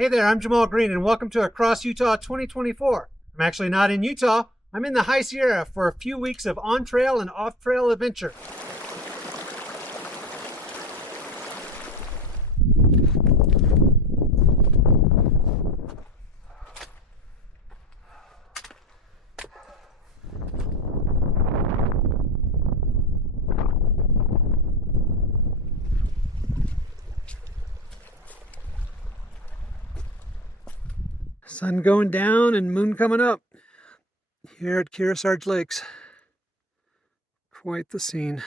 Hey there, I'm Jamal Green and welcome to Across Utah 2024. I'm actually not in Utah. I'm in the High Sierra for a few weeks of on-trail and off-trail adventure. Sun going down and moon coming up here at Kearsarge Lakes. Quite the scene.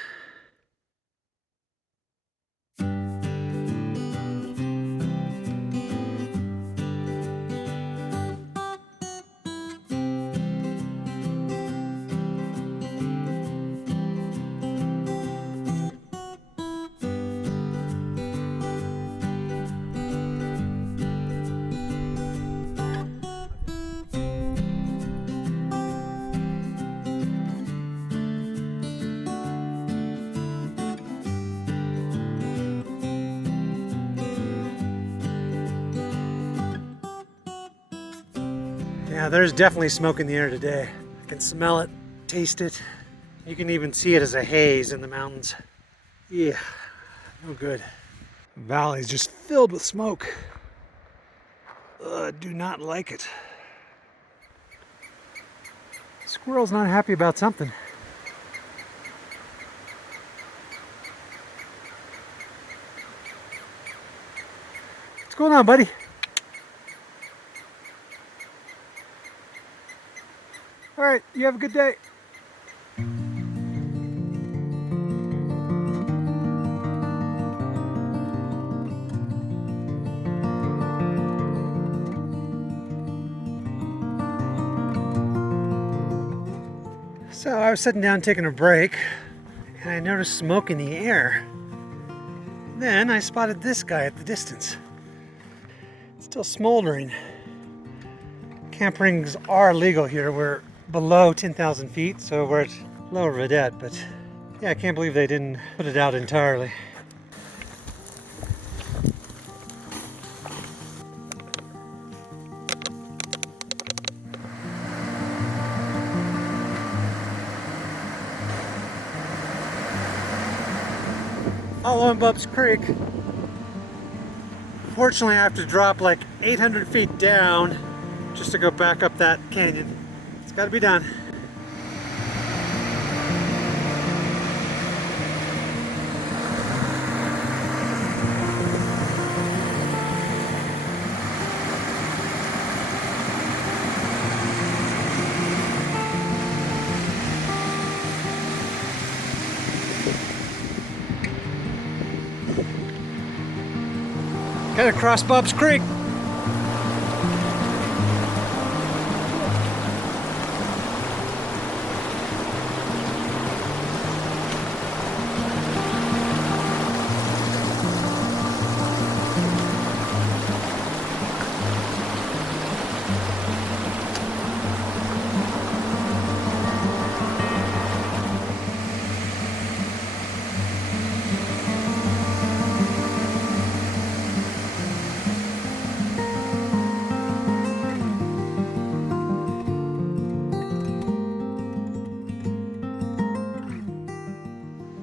Yeah, there's definitely smoke in the air today. I can smell it, taste it. You can even see it as a haze in the mountains. Yeah, no good. The valley's just filled with smoke. Do not like it. Squirrel's not happy about something. What's going on, buddy? All right, you have a good day. So I was sitting down taking a break and I noticed smoke in the air. Then I spotted this guy at the distance. It's still smoldering. Camp rings are legal here. We're below 10,000 feet, so we're at lower Vedette, but yeah, I can't believe they didn't put it out entirely. Following Bubb's Creek. Fortunately, I have to drop like 800 feet down just to go back up that canyon. It's got to be done. Gotta cross Bubb's Creek.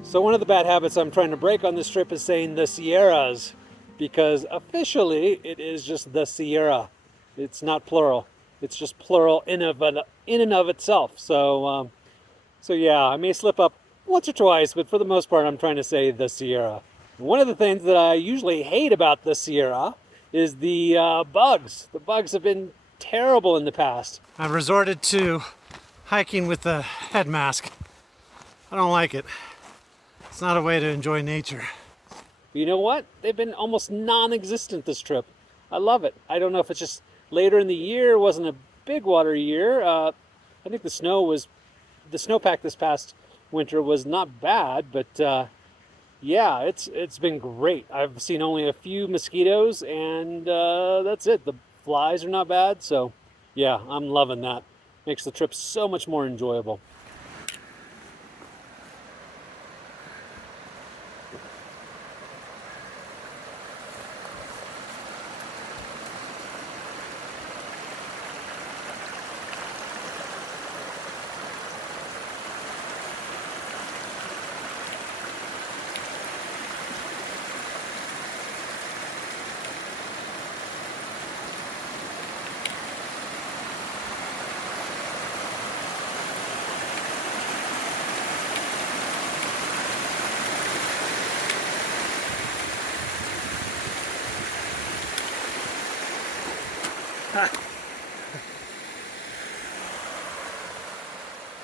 So one of the bad habits I'm trying to break on this trip is saying the Sierras, because officially it is just the Sierra. It's not plural. It's just plural in and of itself. So yeah, I may slip up once or twice, but for the most part I'm trying to say the Sierra. One of the things that I usually hate about the Sierra is the bugs. The bugs have been terrible in the past. I've resorted to hiking with a head mask. I don't like it. It's not a way to enjoy nature. You know what? They've been almost non-existent this trip. I love it. I don't know if it's just later in the year, wasn't a big water year. I think the snowpack this past winter was not bad, but yeah, it's been great. I've seen only a few mosquitoes, and that's it. The flies are not bad, so yeah, I'm loving that. Makes the trip so much more enjoyable.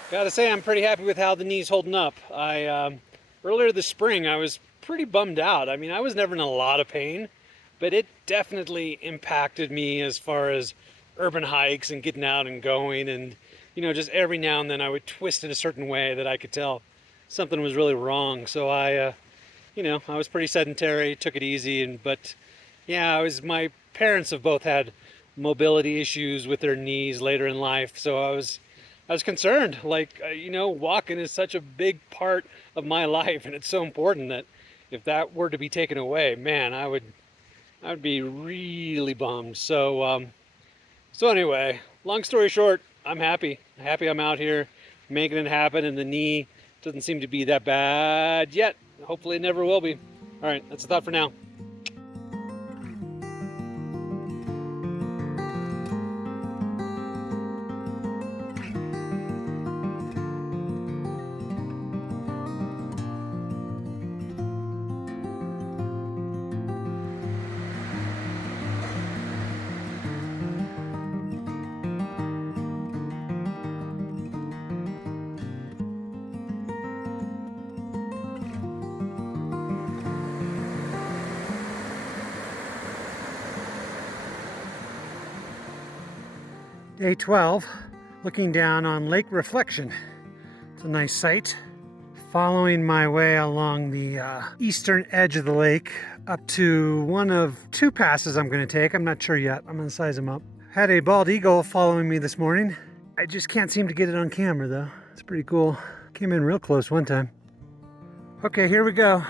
Gotta say, I'm pretty happy with how the knee's holding up. Earlier this spring, I was pretty bummed out. I mean, I was never in a lot of pain, but it definitely impacted me as far as urban hikes and getting out and going. And, just every now and then I would twist in a certain way that I could tell something was really wrong. So I was pretty sedentary, took it easy. But yeah, my parents have both had mobility issues with their knees later in life. So I was concerned. Like, walking is such a big part of my life, and it's so important that if that were to be taken away, man, I would be really bummed. So anyway, long story short, I'm happy. Happy I'm out here making it happen, and the knee doesn't seem to be that bad yet. Hopefully, it never will be. All right, that's a thought for now. Day 12, looking down on Lake Reflection. It's a nice sight. Following my way along the eastern edge of the lake up to one of two passes I'm going to take. I'm not sure yet. I'm going to size them up. Had a bald eagle following me this morning. I just can't seem to get it on camera though. It's pretty cool. Came in real close one time. Okay, here we go.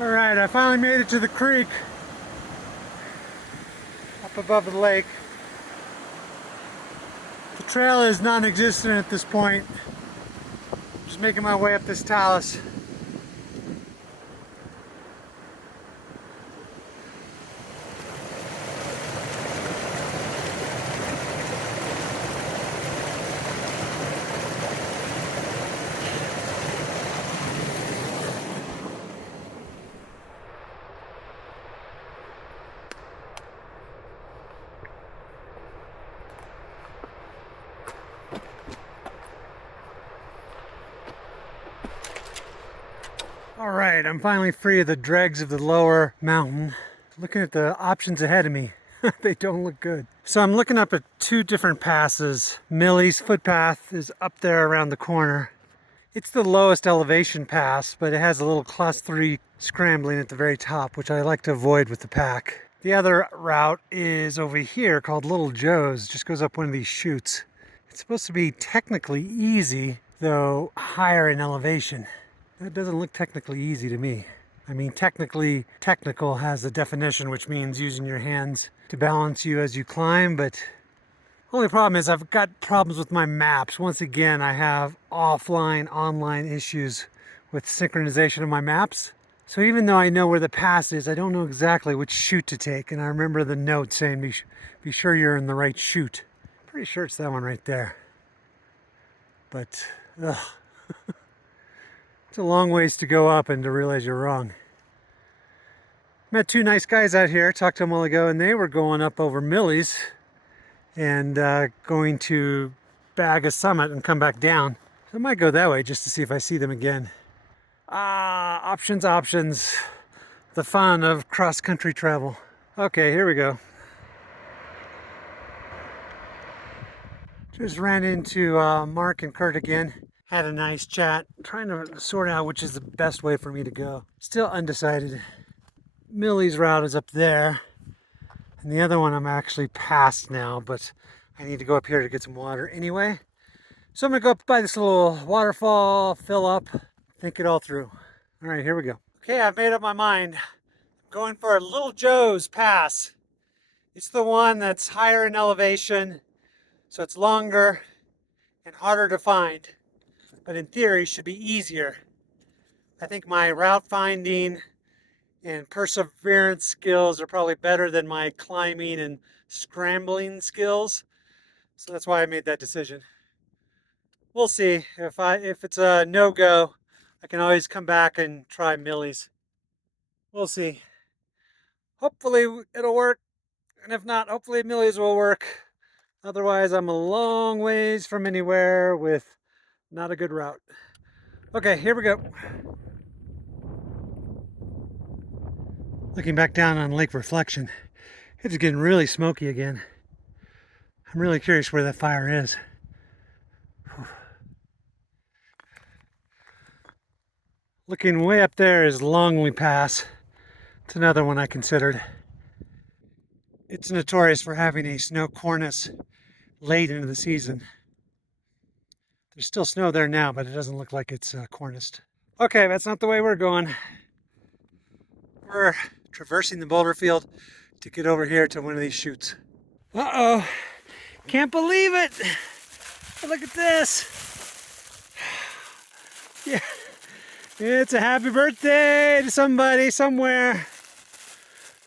All right, I finally made it to the creek up above the lake. The trail is non-existent at this point. Just making my way up this talus. All right, I'm finally free of the dregs of the lower mountain. Looking at the options ahead of me, they don't look good. So I'm looking up at two different passes. Millie's footpath is up there around the corner. It's the lowest elevation pass, but it has a little class 3 scrambling at the very top, which I like to avoid with the pack. The other route is over here called Little Joe's. Just goes up one of these chutes. It's supposed to be technically easy, though higher in elevation. That doesn't look technically easy to me. I mean, technically, technical has a definition, which means using your hands to balance you as you climb, but only problem is I've got problems with my maps. Once again, I have offline, online issues with synchronization of my maps. So even though I know where the pass is, I don't know exactly which chute to take. And I remember the note saying, be sure you're in the right chute. Pretty sure it's that one right there. But, ugh. It's a long ways to go up and to realize you're wrong. Met two nice guys out here, talked to them a while ago, and they were going up over Millie's and going to bag a summit and come back down. So I might go that way just to see if I see them again. Options. The fun of cross-country travel. Okay, here we go. Just ran into Mark and Kurt again. Had a nice chat, trying to sort out which is the best way for me to go. Still undecided. Millie's route is up there, and the other one I'm actually past now, but I need to go up here to get some water anyway. So I'm gonna go up by this little waterfall, fill up, think it all through. All right, here we go. Okay, I've made up my mind. I'm going for Little Joe's Pass. It's the one that's higher in elevation, so it's longer and harder to find, but in theory should be easier. I think my route finding and perseverance skills are probably better than my climbing and scrambling skills. So that's why I made that decision. We'll see. If it's a no-go, I can always come back and try Millie's. We'll see. Hopefully it'll work, and if not, hopefully Millie's will work. Otherwise, I'm a long ways from anywhere with not a good route. Okay, here we go. Looking back down on Lake Reflection, it's getting really smoky again. I'm really curious where that fire is. Whew. Looking way up there is Longley Pass. It's another one I considered. It's notorious for having a snow cornice late into the season. There's still snow there now, but it doesn't look like it's corniced. Okay, that's not the way we're going. We're traversing the boulder field to get over here to one of these chutes. Uh-oh, can't believe it. Look at this. Yeah, it's a happy birthday to somebody somewhere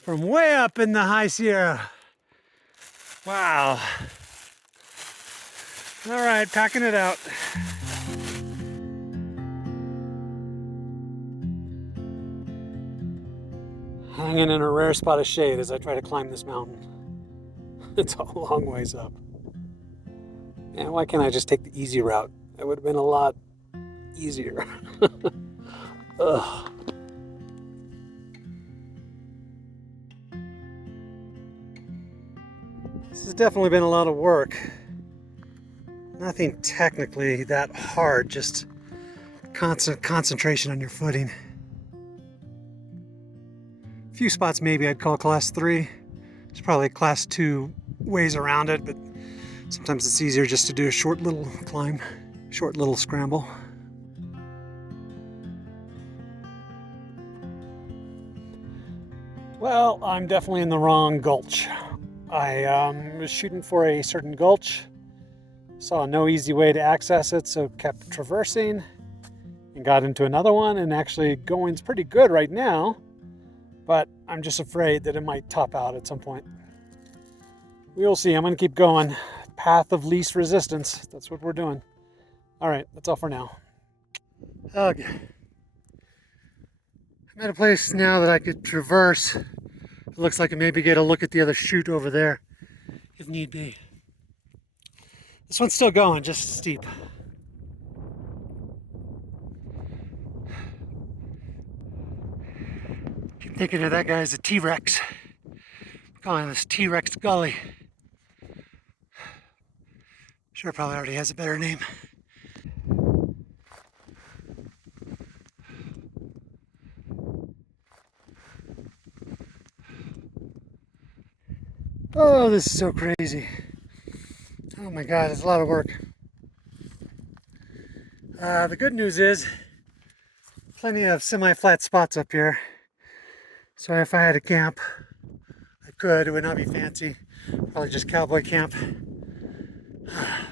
from way up in the high Sierra. Wow. All right, packing it out. Hanging in a rare spot of shade as I try to climb this mountain. It's a long ways up. And why can't I just take the easy route? It would have been a lot easier. Ugh. This has definitely been a lot of work. Nothing technically that hard, just constant concentration on your footing. A few spots maybe I'd call class 3. There's probably class 2 ways around it, but sometimes it's easier just to do a short little climb, short little scramble. Well, I'm definitely in the wrong gulch. I was shooting for a certain gulch, saw no easy way to access it, so kept traversing and got into another one, and actually going's pretty good right now, but I'm just afraid that it might top out at some point. We'll see. I'm going to keep going. Path of least resistance. That's what we're doing. All right, that's all for now. Okay. I'm at a place now that I could traverse. It looks like I maybe get a look at the other chute over there, if need be. This one's still going, just steep. Keep thinking of that guy as a T-Rex. I'm calling this T-Rex Gully. Sure, probably already has a better name. Oh, this is so crazy. Oh my God, it's a lot of work. The good news is plenty of semi-flat spots up here. So if I had a camp, I could. It would not be fancy. Probably just cowboy camp. I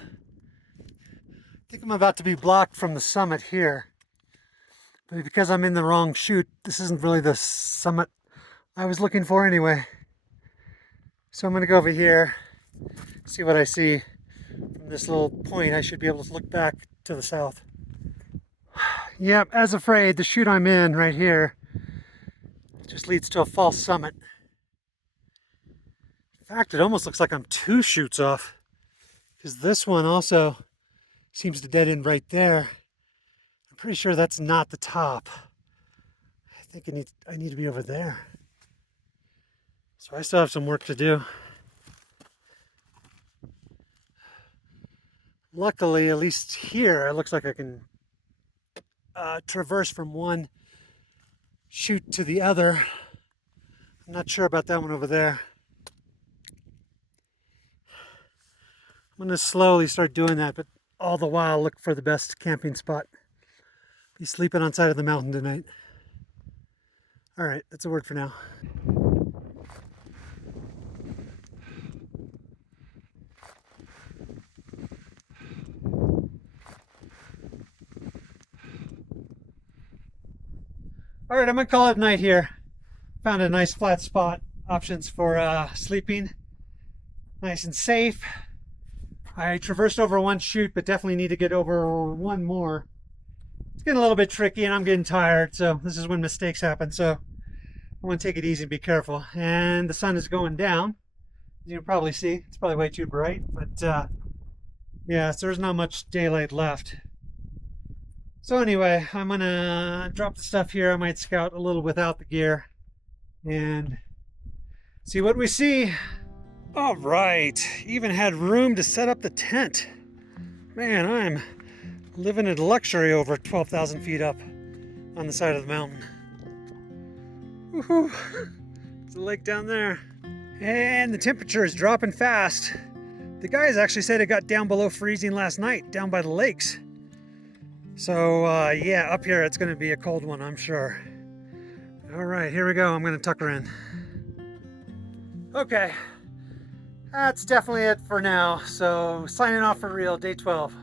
think I'm about to be blocked from the summit here. But because I'm in the wrong chute, this isn't really the summit I was looking for anyway. So I'm going to go over here, see what I see. From this little point, I should be able to look back to the south. Yep, as afraid, the chute I'm in right here just leads to a false summit. In fact, it almost looks like I'm 2 chutes off, because this one also seems to dead end right there. I'm pretty sure that's not the top. I think I need to be over there. So I still have some work to do. Luckily, at least here, it looks like I can traverse from one chute to the other. I'm not sure about that one over there. I'm going to slowly start doing that, but all the while look for the best camping spot. Be sleeping on side of the mountain tonight. All right, that's a word for now. All right, I'm gonna call it night here. Found a nice flat spot. Options for sleeping. Nice and safe. I traversed over one chute, but definitely need to get over one more. It's getting a little bit tricky and I'm getting tired, so this is when mistakes happen. So I want to take it easy and be careful. And the sun is going down. You can probably see, it's probably way too bright, but yeah, so there's not much daylight left. So anyway, I'm gonna drop the stuff here. I might scout a little without the gear and see what we see. All right, even had room to set up the tent. Man, I'm living in luxury over 12,000 feet up on the side of the mountain. Woohoo! There's a lake down there. And the temperature is dropping fast. The guys actually said it got down below freezing last night, down by the lakes. So yeah, up here it's gonna be a cold one, I'm sure. All right, here we go. I'm gonna tuck her in. Okay, that's definitely it for now. So signing off for real, day 12.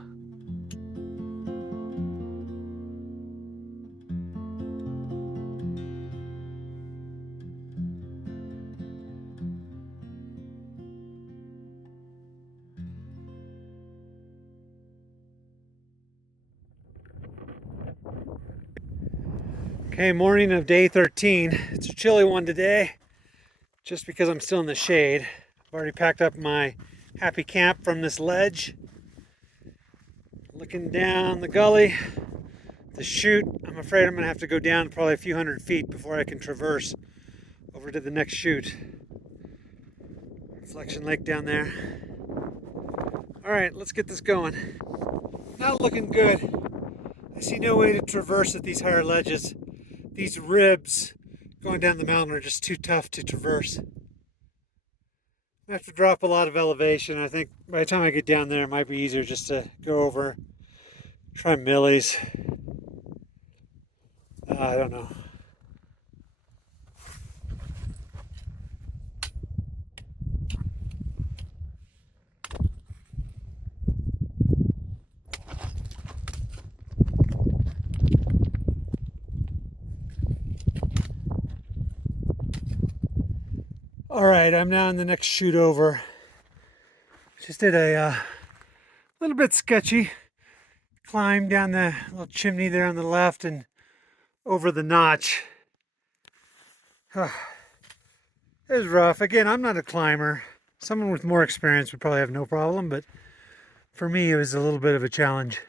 Okay, morning of day 13. It's a chilly one today, just because I'm still in the shade. I've already packed up my happy camp from this ledge. Looking down the gully, the chute. I'm afraid I'm gonna have to go down probably a few hundred feet before I can traverse over to the next chute. Reflection Lake down there. All right, let's get this going. Not looking good. I see no way to traverse at these higher ledges. These ribs going down the mountain are just too tough to traverse. I have to drop a lot of elevation. I think by the time I get down there, it might be easier just to go over, try millies. I don't know. All right, I'm now in the next chute over. Just did a little bit sketchy climb down the little chimney there on the left and over the notch. It was rough. Again, I'm not a climber. Someone with more experience would probably have no problem, but for me, it was a little bit of a challenge.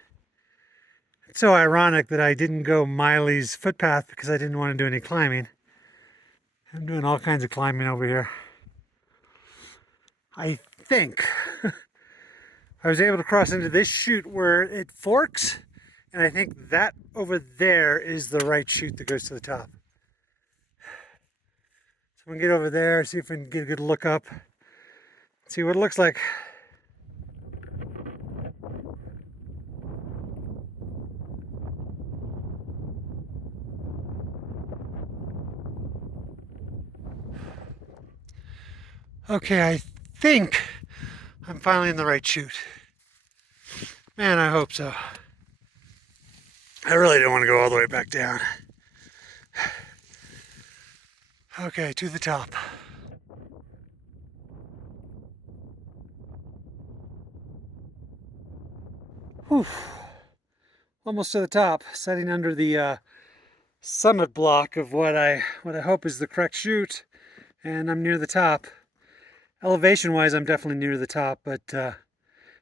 It's so ironic that I didn't go Miley's footpath because I didn't want to do any climbing. I'm doing all kinds of climbing over here. I think I was able to cross into this chute where it forks, and I think that over there is the right chute that goes to the top. So I'm gonna get over there, see if we can get a good look up, see what it looks like. Okay, I think I'm finally in the right chute. Man, I hope so. I really don't want to go all the way back down. Okay, to the top. Whew. Almost to the top, sitting under the summit block of what I hope is the correct chute, and I'm near the top. Elevation-wise, I'm definitely near the top, but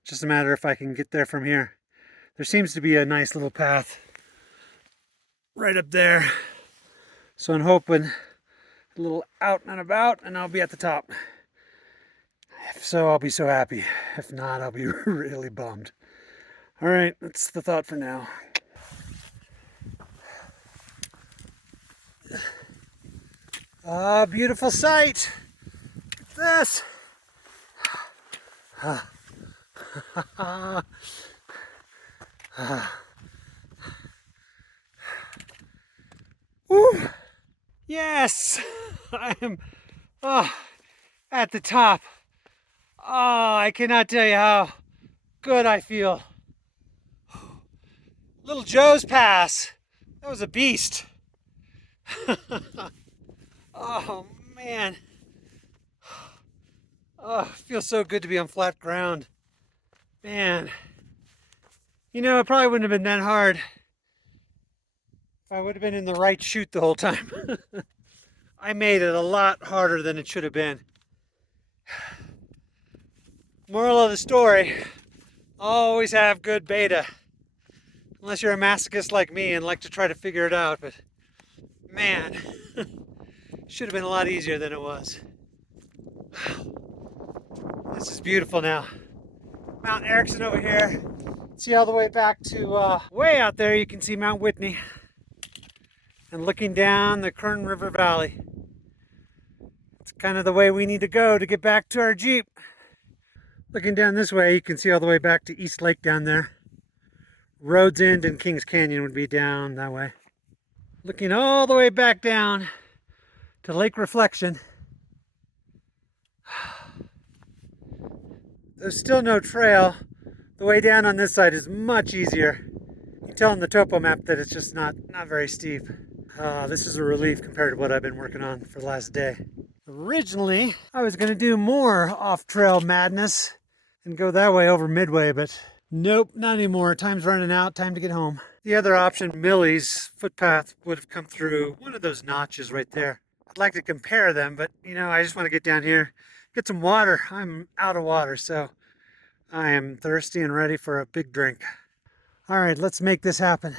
just a matter if I can get there from here. There seems to be a nice little path right up there, so I'm hoping a little out and about, and I'll be at the top. If so, I'll be so happy. If not, I'll be really bummed. All right, that's the thought for now. Ah, beautiful sight. Look at this. Woo. Yes, I am at the top. Oh, I cannot tell you how good I feel. Little Joe's Pass. That was a beast. Oh, man. Oh, it feels so good to be on flat ground. Man. You know, it probably wouldn't have been that hard If I would have been in the right chute the whole time. I made it a lot harder than it should have been. Moral of the story, always have good beta. Unless you're a masochist like me and like to try to figure it out, but man, should have been a lot easier than it was. This is beautiful now. Mount Erickson over here. See all the way back to way out there you can see Mount Whitney. And looking down the Kern River Valley. It's kind of the way we need to go to get back to our Jeep. Looking down this way you can see all the way back to East Lake down there. Rhodes End and Kings Canyon would be down that way. Looking all the way back down to Lake Reflection. There's still no trail. The way down on this side is much easier. You can tell on the topo map that it's just not very steep. This is a relief compared to what I've been working on for the last day. Originally, I was going to do more off-trail madness and go that way over Midway, but nope, not anymore. Time's running out. Time to get home. The other option, Millie's footpath, would have come through one of those notches right there. I'd like to compare them, but you know, I just want to get down here, get some water. I'm out of water, so I am thirsty and ready for a big drink. All right, let's make this happen.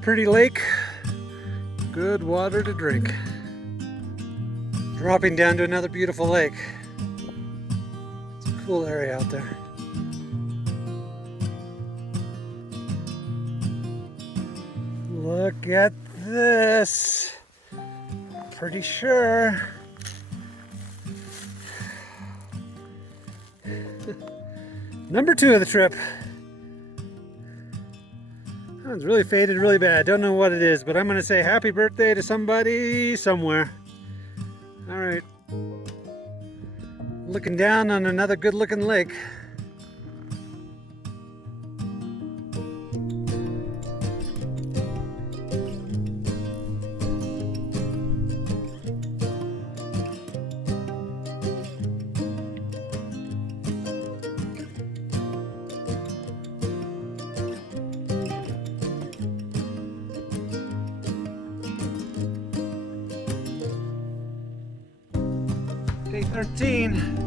Pretty lake, good water to drink. Dropping down to another beautiful lake. It's a cool area out there. Look at this. Pretty sure. Number 2 of the trip. That one's really faded really bad. Don't know what it is, but I'm going to say happy birthday to somebody somewhere. All right. Looking down on another good looking lake. Day 13.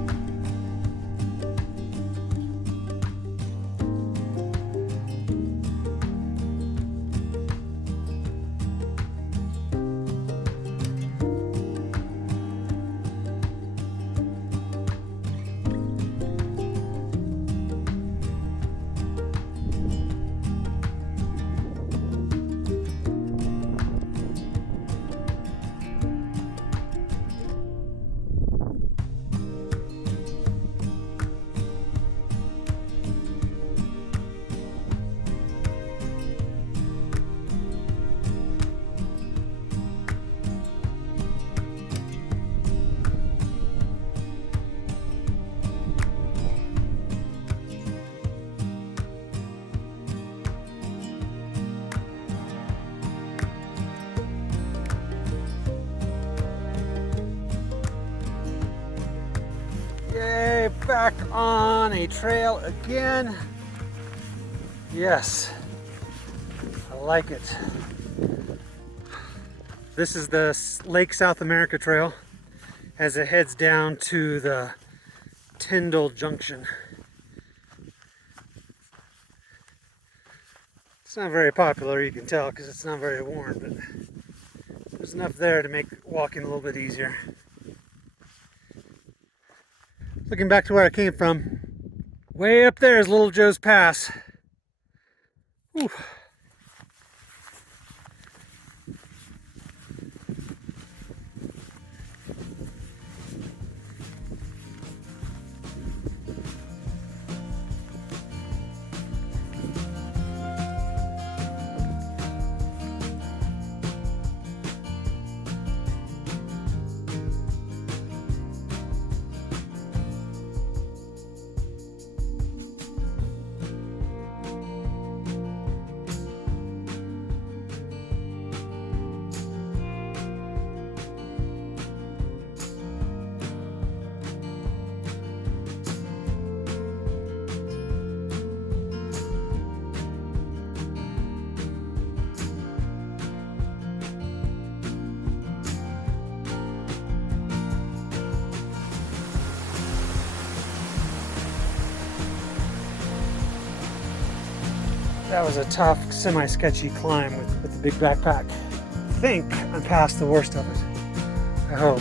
Yay, back on a trail again. Yes, I like it. This is the Lake South America Trail as it heads down to the Tyndall Junction. It's not very popular, you can tell, because it's not very worn, but there's enough there to make walking a little bit easier. Looking back to where I came from, way up there is Little Joe's Pass. Whew. That was a tough, semi-sketchy climb with the big backpack. I think I'm past the worst of it. I hope.